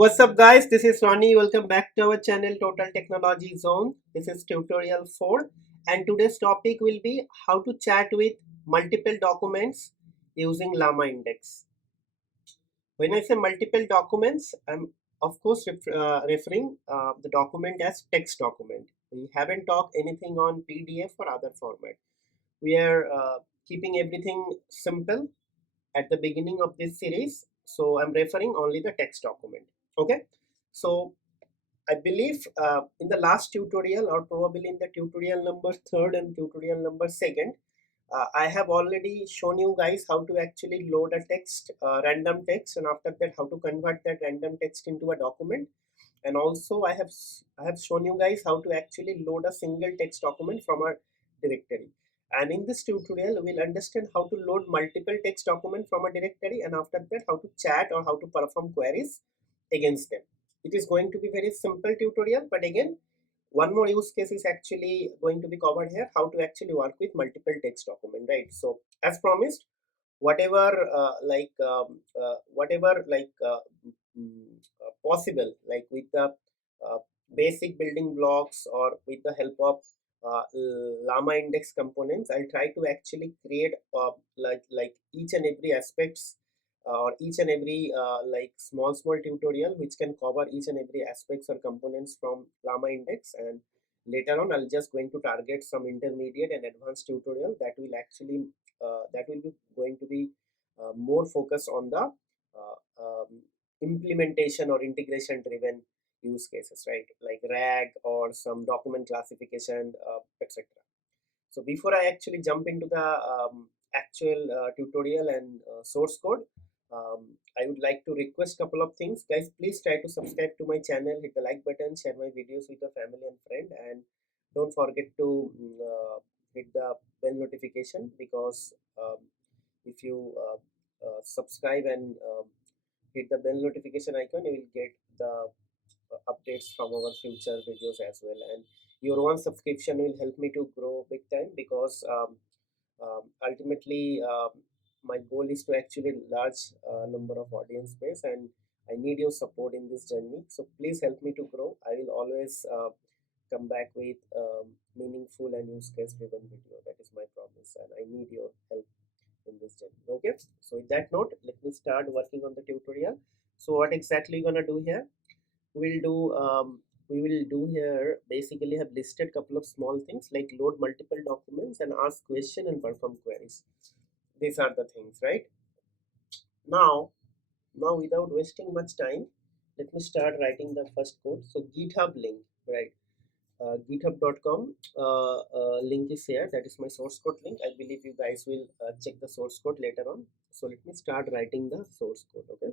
What's up guys, this is Ronnie. Welcome back to our channel Total Technology Zone. This is tutorial 4 and today's topic will be how to chat with multiple documents using Llama Index. When I say multiple documents, I'm of course referring the document as text document. We haven't talked anything on PDF or other format. We are keeping everything simple at the beginning of this series, so I'm referring only the text document. Okay, so I believe in the last tutorial or probably in the tutorial number 3rd and tutorial number 2nd, I have already shown you guys how to actually load a text, random text, and after that how to convert that random text into a document. And also I have shown you guys how to actually load a single text document from a directory. And in this tutorial we'll understand how to load multiple text document from a directory, and after that how to chat or how to perform queries against them. It is going to be very simple tutorial, but again one more use case is actually going to be covered here, how to actually work with multiple text document, right? So as promised, whatever possible, like with the uh, basic building blocks or with the help of Llama Index components, I'll try to actually create like each and every aspects or each and every like small tutorial which can cover each and every aspects or components from Llama Index. And later on I'll just going to target some intermediate and advanced tutorial that will actually that will be going to be more focused on the implementation or integration driven use cases, right? Like RAG or some document classification, etc. So before I actually jump into the actual tutorial and source code, I would like to request a couple of things. Guys, please try to subscribe to my channel, hit the like button, share my videos with your family and friend, and don't forget to hit the bell notification, because if you subscribe and hit the bell notification icon, you will get the updates from our future videos as well. And your one subscription will help me to grow big time, because ultimately my goal is to actually large number of audience base, and I need your support in this journey. So please help me to grow. I will always come back with meaningful and use case driven video. That is my promise, and I need your help in this journey. Okay, so with that note, let me start working on the tutorial. So what exactly you gonna do here? We'll do we will do here, basically have listed couple of small things like load multiple documents and ask question and perform queries. These are the things, right? Now now without wasting much time, let me start writing the first code. So GitHub link, right? Github.com link is here. That is my source code link. I believe you guys will check the source code later on. So let me start writing the source code. Okay,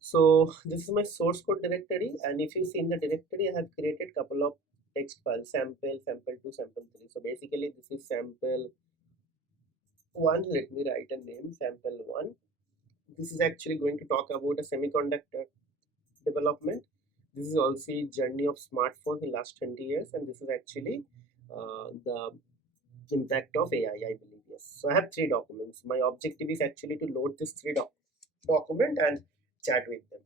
so this is my source code directory, and if you see in the directory, I have created couple of text files: sample, sample2, sample3. So basically this is sample1. Let me write a name, sample1. This is actually going to talk about a semiconductor development. This is also a journey of smartphones in last 20 years, and this is actually the impact of AI, I believe. Yes, so I have 3 documents. My objective is actually to load this 3 document and chat with them.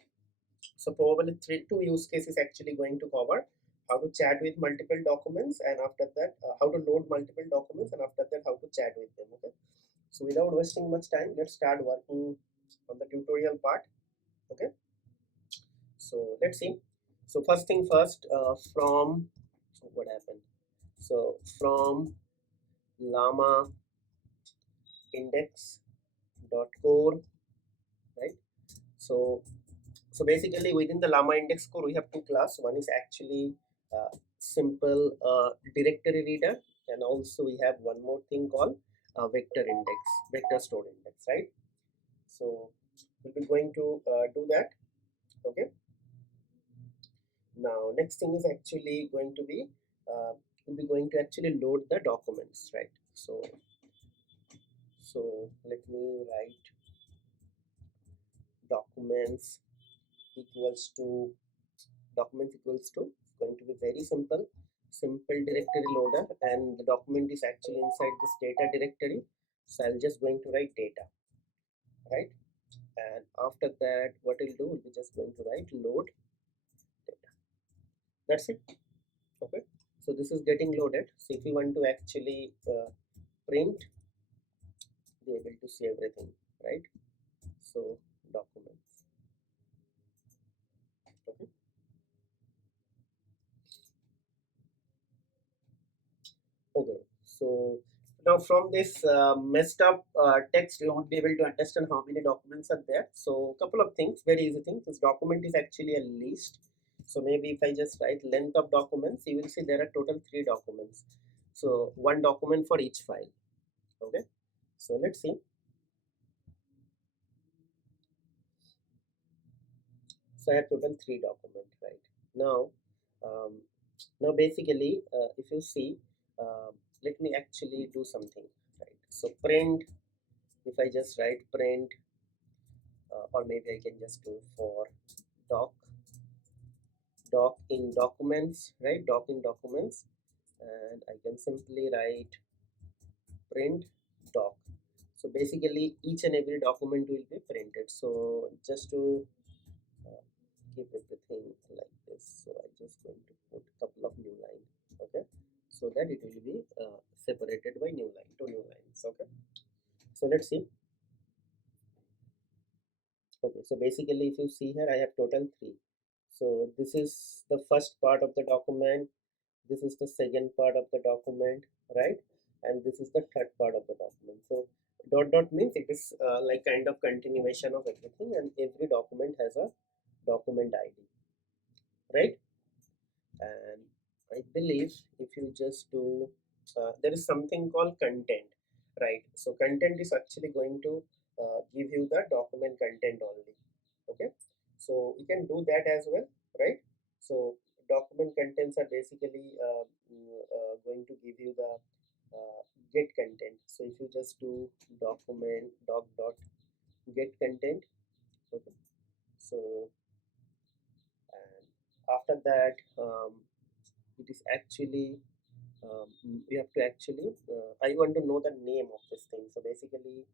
So probably 2 use cases actually going to cover how to chat with multiple documents, and after that how to load multiple documents, and after that how to chat with them. Okay, so without wasting much time, let's start working on the tutorial part. Okay, so let's see. So first thing first, from what happened. So from llama index dot core, right? So so basically within the Llama Index core we have 2 class. One is actually simple directory reader, and also we have one more thing called vector index, vector stored index, right? So we'll be going to do that. Okay, now next thing is actually going to be we'll be going to actually load the documents, right? So let me write documents equals to documents equals to, going to be very simple directory loader, and the document is actually inside this data directory. So I'll just going to write data, right? and after that what we'll do, we'll be just going to write load data. That's it. Okay, so this is getting loaded. So if you want to actually print, be able to see everything, right? So documents. Okay, okay, so now from this messed up text you won't be able to understand how many documents are there. So couple of things, very easy thing. This document is actually a list. So maybe if I just write length of documents, you will see there are total 3 documents, so one document for each file. Okay, so let's see. So I have total 3 documents, right? Now, um, now basically, if you see, let me actually do something, right? So print, if I just write print, or maybe I can just do for doc, doc in documents, right? Doc in documents, and I can simply write print doc. So basically, each and every document will be printed. So just to uh, keep everything like this, so I'm just going to put a couple of new lines, okay, so that it will be separated by new line, 2 new lines. Okay, so let's see. Okay, so basically if you see here, I have total 3. So this is the first part of the document, this is the second part of the document, right? And this is the third part of the document. So dot dot means it is like kind of continuation of everything, and every document has a document ID, right? And I believe if you just do there is something called content, right? So content is actually going to give you the document content only. Okay, so you can do that as well, right? So document contents are basically going to give you the get content. So if you just do document doc dot get content, okay, so and after that it is actually we have to actually I want to know the name of this thing. So basically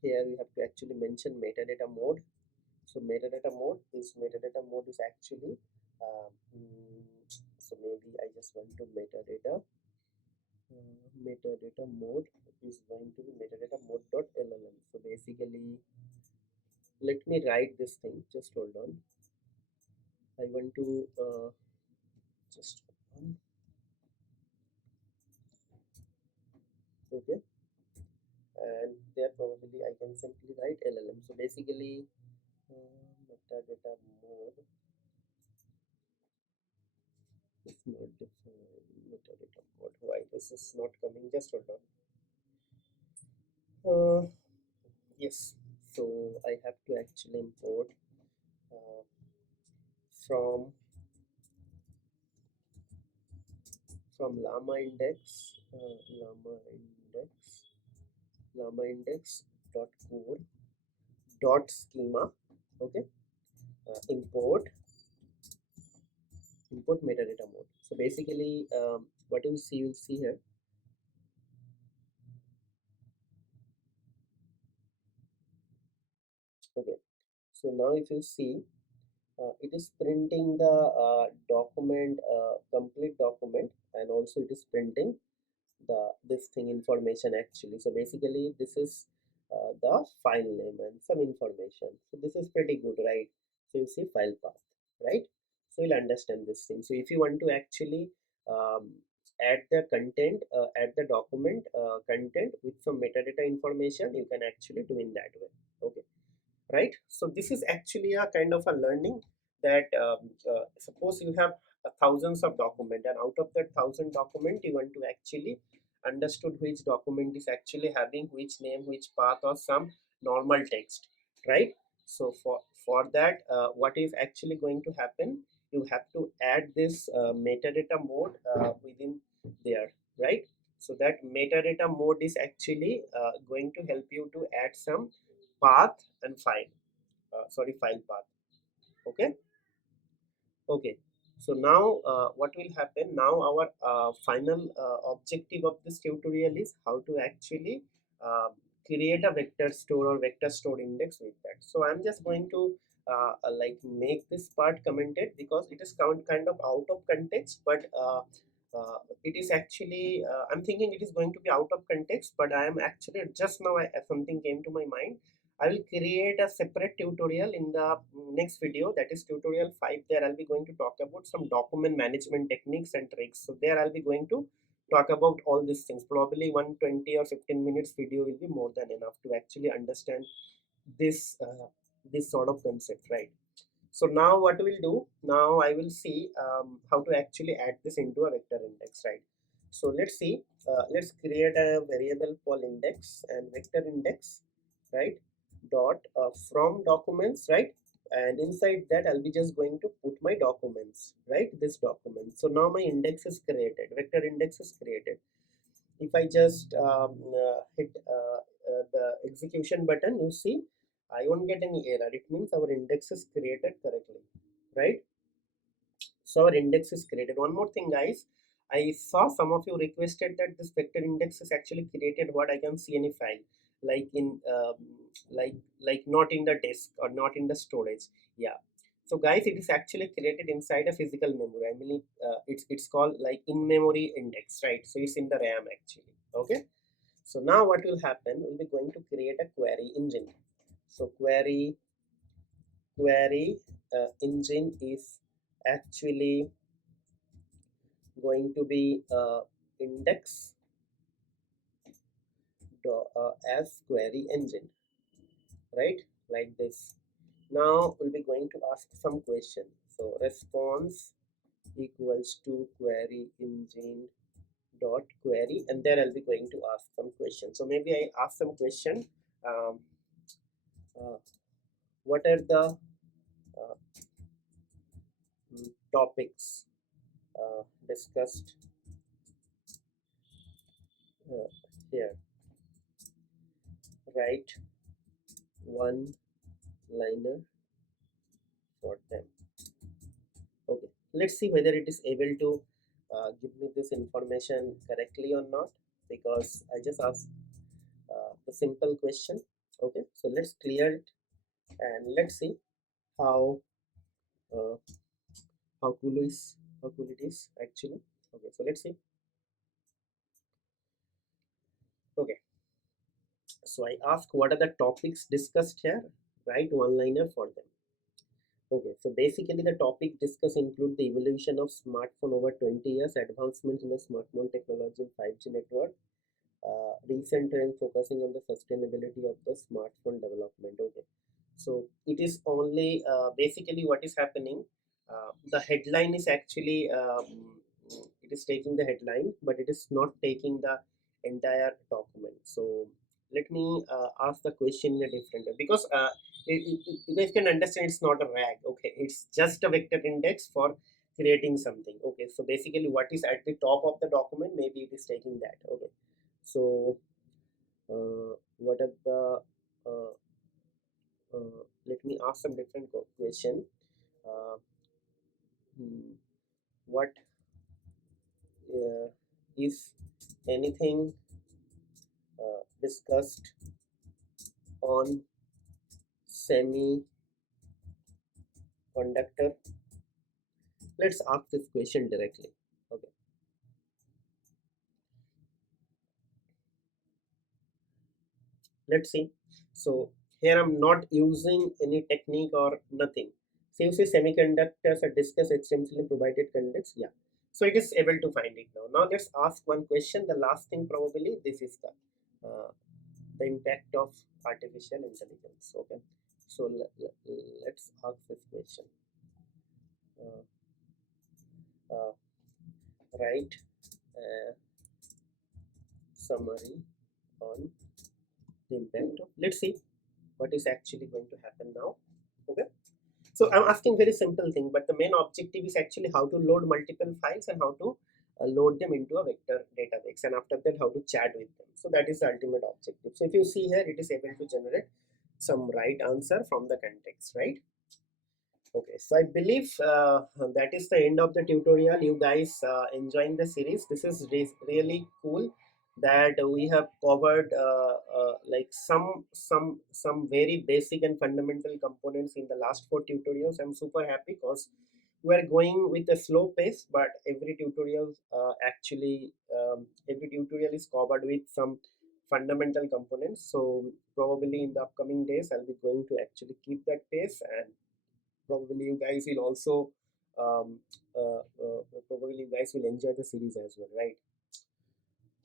here we have to actually mention metadata mode. So metadata mode is actually so maybe I just want to metadata mode is going to be metadata mode dot llm. So basically let me write this thing, just hold on. I want to just okay, and there probably I can simply write LLM. So basically, metadata mode is not defined. Metadata mode. Why this is not coming? Just hold on. Yes. So I have to actually import uh, from Llama Index, Llama Index dot core dot schema. Okay. Import metadata mode. So basically, what you'll see here. Okay, so now if you see, it is printing the document, complete document, and also it is printing the this thing information actually. So basically, this is the file name and some information. So this is pretty good, right? So you see file path, right? So you'll understand this thing. So if you want to actually um, add the content, add the document content with some metadata information, you can actually do in that way. Okay, right? So this is actually a kind of a learning that suppose you have thousands of document, and out of that 1,000 document you want to actually understood which document is actually having which name, which path, or some normal text, right? So for that what is actually going to happen, you have to add this metadata mode within there, right? So that metadata mode is actually going to help you to add some path and file, sorry, file path. Okay, okay, so now what will happen now, our final objective of this tutorial is how to actually um, create a vector store or vector stored index with that. So I'm just going to like make this part commented because it is kind of out of context, but it is actually I'm thinking it is going to be out of context, but I am actually just now something came to my mind. I will create a separate tutorial in the next video, that is tutorial 5. There I'll be going to talk about some document management techniques and tricks. So there I'll be going to talk about all these things. Probably 120 or 15 minutes video will be more than enough to actually understand this sort of concept, right? So now what we'll do, now I will see how to actually add this into a vector index, right? So let's see, let's create a variable called index and vector index, right? Dot from documents, right? And inside that I'll be just going to put my documents, right? This document. So now my index is created, vector index is created. If I just hit the execution button, you see I won't get any error. It means our index is created correctly, right? So our index is created. One more thing, guys, I saw some of you requested that this vector index is actually created what I can see any file, like in like not in the disk or not in the storage. Yeah, so guys, it is actually created inside a physical memory. I believe it's called like in memory index, right? So it's in the RAM actually. Okay, so now what will happen, we'll be going to create a query engine. So query engine is actually going to be index as query engine, right? Like this. Now we'll be going to ask some question. So response equals to query engine dot query, and there I'll be going to ask some question. So maybe I ask some question. Um, what are the uh, topics discussed uh, here? Write one liner for them. Okay, let's see whether it is able to give me this information correctly or not, because I just asked the simple question. Okay, so let's clear it and let's see how uh, how cool it is actually. Okay, so let's see. Okay, so I ask what are the topics discussed here. Write one liner for them. Okay, so basically the topic discussed include the evolution of smartphone over 20 years, advancements in the smartphone technology and 5G network, recent trend focusing on the sustainability of the smartphone development. Okay, so it is only basically what is happening. The headline is actually it is taking the headline, but it is not taking the entire document. So let me ask the question in a different way, because you guys can understand it's not a rag. Okay, it's just a vector index for creating something. Okay, so basically what is at the top of the document, maybe it is taking that. Okay, so what are the let me ask some different question. uh, what is anything discussed on semiconductor? Let's ask this question directly. Okay, let's see. So here I'm not using any technique or nothing. So you say semiconductors are discussed extensively in provided context. Yeah, so it is able to find it now. Now let's ask one question, the last thing. Probably this is the impact of artificial intelligence. Okay, so let's ask this question. uh, uh, write a summary on the impact of, let's see what is actually going to happen now. Okay, so I'm asking very simple thing, but the main objective is actually how to load multiple files and how to load them into a vector database, and after that how to chat with them. So that is the ultimate objective. So if you see here, it is able to generate some right answer from the context, right? Okay, so I believe that is the end of the tutorial. You guys enjoying the series. This is really cool. that we have covered like some very basic and fundamental components in the last 4 tutorials. I'm super happy because we're going with a slow pace, but every tutorial is covered with some fundamental components. So probably in the upcoming days I'll be going to actually keep that pace, and probably you guys will also um, probably you guys will enjoy the series as well, right?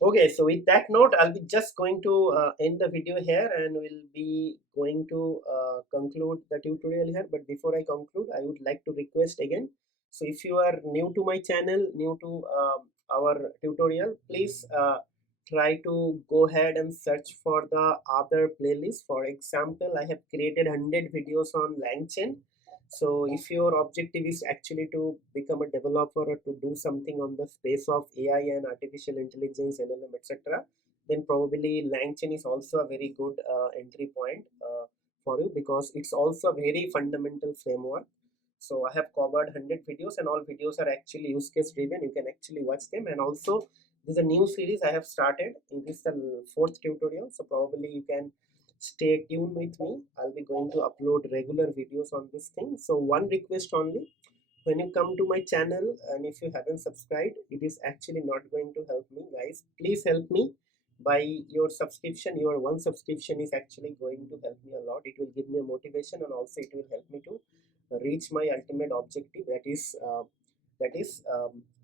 Okay, so with that note, I'll be just going to end the video here, and we'll be going to conclude the tutorial here. But before I conclude, I would like to request again. So if you are new to my channel, new to our tutorial, please try to go ahead and search for the other playlist. For example, I have created 100 videos on LangChain. So if your objective is actually to become a developer or to do something on the space of AI and artificial intelligence, LLM, etc., then probably LangChain is also a very good entry point for you, because it's also a very fundamental framework. So I have covered 100 videos, and all videos are actually use case driven. You can actually watch them, and also there's a new series I have started. In this the fourth tutorial, so probably you can stay tuned with me. I'll be going to upload regular videos on this thing. So one request only: when you come to my channel and if you haven't subscribed, it is actually not going to help me, guys. Please help me by your subscription. Your one subscription is actually going to help me a lot. It will give me a motivation, and also it will help me to reach my ultimate objective, that is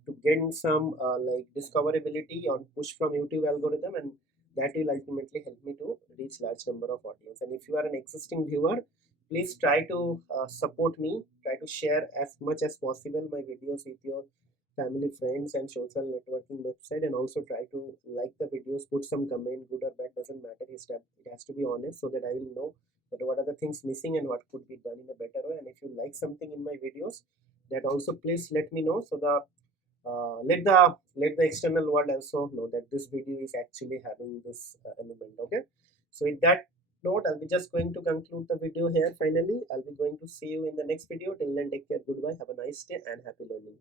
to gain some like discoverability on push from YouTube algorithm, and that will ultimately help me to reach large number of audience. And if you are an existing viewer, please try to support me, try to share as much as possible my videos with your family, friends, and social networking website, and also try to like the videos, put some comment, good or bad, doesn't matter. It has to be honest, so that I will know that what are the things missing and what could be done in a better way. And if you like something in my videos, that also please let me know, so the let the external world also know that this video is actually having this element. Okay, so with that note, I'll be just going to conclude the video here. Finally, I'll be going to see you in the next video. Till then, take care, goodbye, have a nice day, and happy learning.